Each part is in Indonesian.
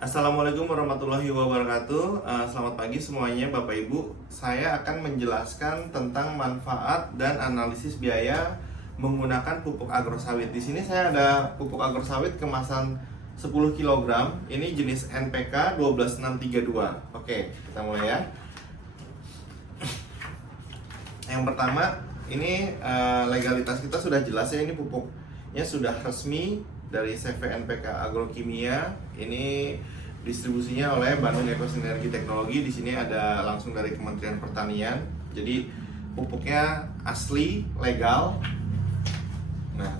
Assalamualaikum warahmatullahi wabarakatuh. Selamat pagi semuanya Bapak Ibu. Saya akan menjelaskan tentang manfaat dan analisis biaya menggunakan pupuk agrosawit. Di sini saya ada pupuk agrosawit kemasan 10 kg. Ini jenis NPK 12632. Oke, kita mulai ya. Yang pertama, ini legalitas kita sudah jelas ya, ini pupuknya sudah resmi dari CVNPK Agrokimia. Ini distribusinya oleh Bandung Ekosinergi Teknologi. Di sini ada langsung dari Kementerian Pertanian. Jadi pupuknya asli, legal. Nah,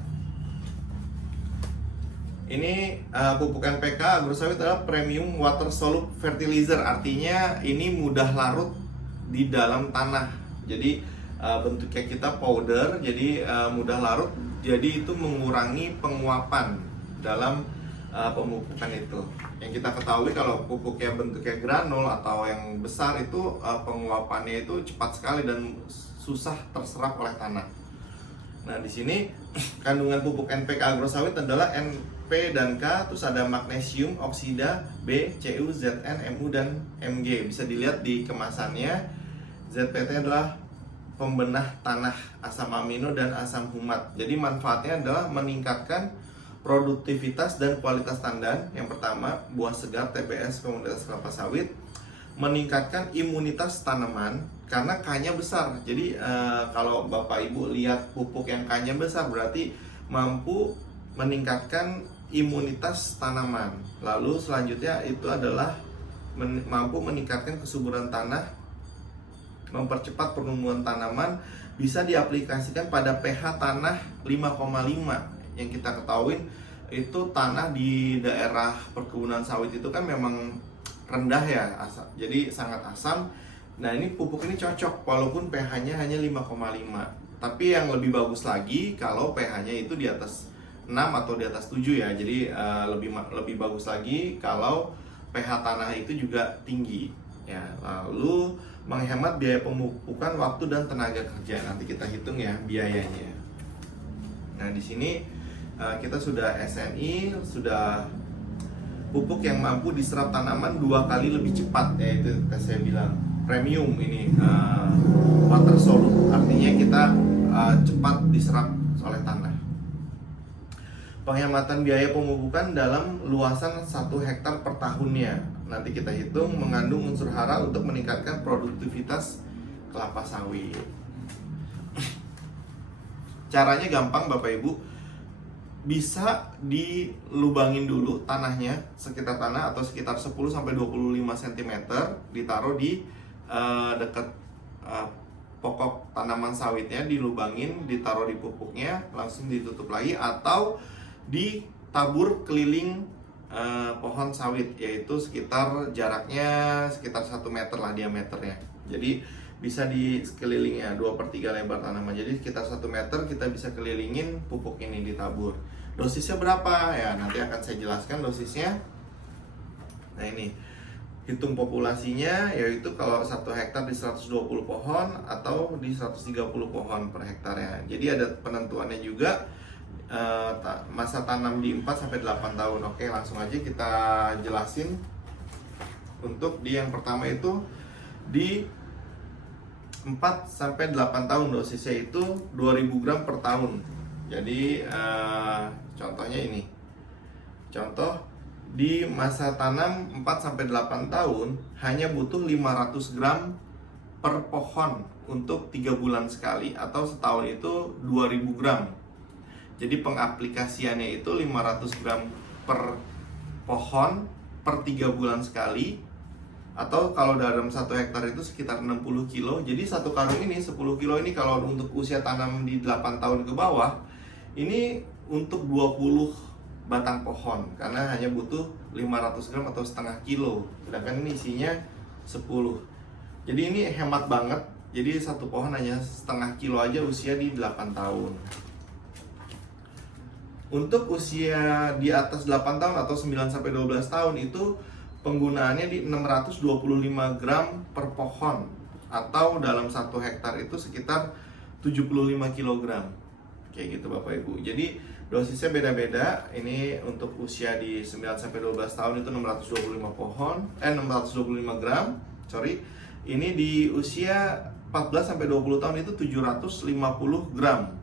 ini pupuk NPK agrosawit adalah premium water soluble fertilizer. Artinya ini mudah larut di dalam tanah. Jadi bentuknya kita powder, jadi mudah larut. Jadi itu mengurangi penguapan dalam pemupukan itu. Yang kita ketahui kalau pupuknya bentuknya granul atau yang besar itu penguapannya itu cepat sekali dan susah terserap oleh tanah. Nah, di sini kandungan pupuk NPK agrosawit adalah NP dan K, terus ada magnesium, oksida, B, Cu, Zn, Mu, dan Mg. Bisa dilihat di kemasannya. ZPT adalah pembenah tanah, asam amino dan asam humat. Jadi manfaatnya adalah meningkatkan produktivitas dan kualitas tandan. Yang pertama, buah segar TBS komoditas kelapa sawit. Meningkatkan imunitas tanaman karena K-nya besar. Jadi kalau Bapak Ibu lihat pupuk yang K-nya besar berarti mampu meningkatkan imunitas tanaman. Lalu selanjutnya itu adalah mampu meningkatkan kesuburan tanah, mempercepat pertumbuhan tanaman, bisa diaplikasikan pada pH tanah 5,5. Yang kita ketahui itu tanah di daerah perkebunan sawit itu kan memang rendah ya, jadi sangat asam. Nah, ini pupuk ini cocok walaupun pH-nya hanya 5,5. Tapi yang lebih bagus lagi kalau pH-nya itu di atas 6 atau di atas 7 ya. Jadi lebih bagus lagi kalau pH tanah itu juga tinggi ya. Lalu menghemat biaya pemupukan, waktu dan tenaga kerja. Nanti kita hitung ya biayanya. Nah, di sini kita sudah SNI, sudah pupuk yang mampu diserap tanaman 2 kali lebih cepat, yaitu saya bilang premium ini water soluble, artinya kita cepat diserap oleh tanah. Penghematan biaya pemupukan dalam luasan 1 hektar per tahunnya. Nanti kita hitung mengandung unsur hara untuk meningkatkan produktivitas kelapa sawit. Caranya gampang Bapak Ibu. Bisa dilubangin dulu tanahnya, sekitar tanah atau sekitar 10-25 cm, ditaruh di dekat pokok tanaman sawitnya, dilubangin, ditaruh di pupuknya, langsung ditutup lagi, atau ditabur keliling pohon sawit, yaitu sekitar jaraknya sekitar 1 meter lah diameternya. Jadi bisa di sekelilingnya 2/3 lebar tanaman. Jadi sekitar 1 meter kita bisa kelilingin pupuk ini ditabur. Dosisnya berapa? Ya nanti akan saya jelaskan dosisnya. Nah, ini hitung populasinya, yaitu kalau 1 hektar di 120 pohon atau di 130 pohon per hektarnya. Jadi ada penentuannya juga. Masa tanam di 4-8 tahun. Oke, langsung aja kita jelasin. Untuk di yang pertama itu di 4-8 tahun, dosisnya itu 2000 gram per tahun. Jadi contohnya ini. Contoh di masa tanam 4-8 tahun hanya butuh 500 gram per pohon untuk 3 bulan sekali, atau setahun itu 2000 gram. Jadi pengaplikasiannya itu 500 gram per pohon per 3 bulan sekali, atau kalau dalam 1 hektar itu sekitar 60 kilo. Jadi 1 karung ini 10 kilo ini kalau untuk usia tanam di 8 tahun ke bawah, ini untuk 20 batang pohon, karena hanya butuh 500 gram atau setengah kilo. Sedangkan ini isinya 10. Jadi ini hemat banget. Jadi 1 pohon hanya setengah kilo aja usia di 8 tahun. Untuk usia di atas 8 tahun atau 9-12 tahun itu penggunaannya di 625 gram per pohon, atau dalam 1 hektar itu sekitar 75 kg. Kayak gitu Bapak Ibu. Jadi Dosisnya beda-beda. Ini untuk usia di 9 sampai 12 tahun itu 625 gram. Sorry. Ini di usia 14 sampai 20 tahun itu 750 gram.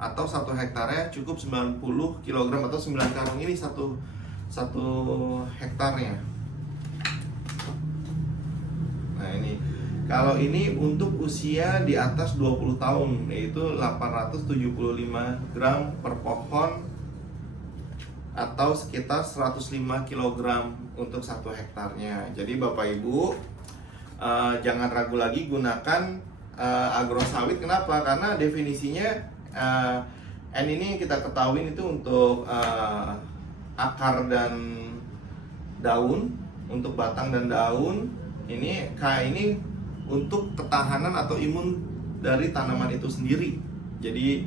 Atau 1 hektarnya cukup 90 kg atau 9 karung ini satu hektarnya. Nah, ini kalau ini untuk usia di atas 20 tahun, yaitu 875 gram per pohon atau sekitar 105 kg untuk 1 hektarnya. Jadi Bapak Ibu, jangan ragu lagi gunakan agrosawit. Kenapa? Karena definisinya N ini kita ketahui itu untuk akar dan daun, untuk batang dan daun. Ini K ini untuk ketahanan atau imun dari tanaman itu sendiri. Jadi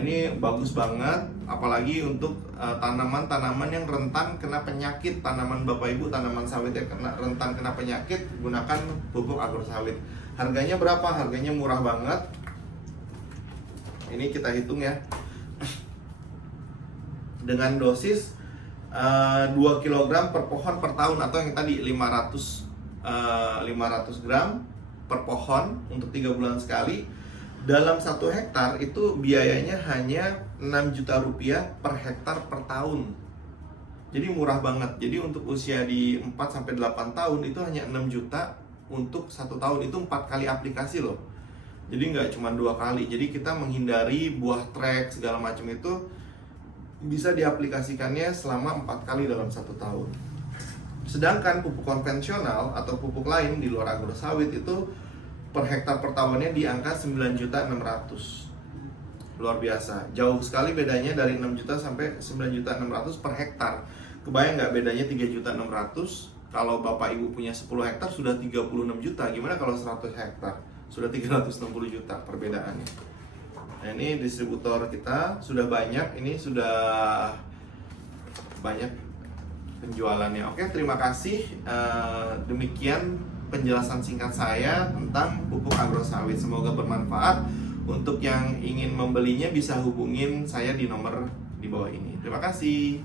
ini bagus banget, apalagi untuk tanaman-tanaman yang rentan kena penyakit. Tanaman Bapak Ibu, tanaman sawit yang rentan kena penyakit, gunakan pupuk agrosawit. Harganya berapa? Harganya murah banget. Ini kita hitung ya. Dengan dosis 2 kg per pohon per tahun, atau yang tadi 500 gram per pohon untuk 3 bulan sekali. Dalam 1 hektar itu biayanya hanya 6 juta rupiah per hektar per tahun. Jadi murah banget. Jadi untuk usia di 4 sampai 8 tahun itu hanya 6 juta untuk 1 tahun. Itu 4 kali aplikasi loh. Jadi nggak cuma 2 kali. Jadi kita menghindari buah trek segala macam itu bisa diaplikasikannya selama 4 kali dalam 1 tahun. Sedangkan pupuk konvensional atau pupuk lain di luar agrosawit itu per hektar per tahunnya di angka 9.600.000. Luar biasa. Jauh sekali bedanya dari 6 juta sampai 9.600.000 per hektar. Kebayang nggak bedanya 3.600.000? Kalau Bapak Ibu punya 10 hektar sudah 36 juta. Gimana kalau 100 hektar? Sudah 360 juta perbedaannya. Nah, ini distributor kita sudah banyak. Ini sudah banyak penjualannya. Oke, terima kasih. Demikian penjelasan singkat saya tentang pupuk agrosawit. Semoga bermanfaat. Untuk yang ingin membelinya bisa hubungin saya di nomor di bawah ini. Terima kasih.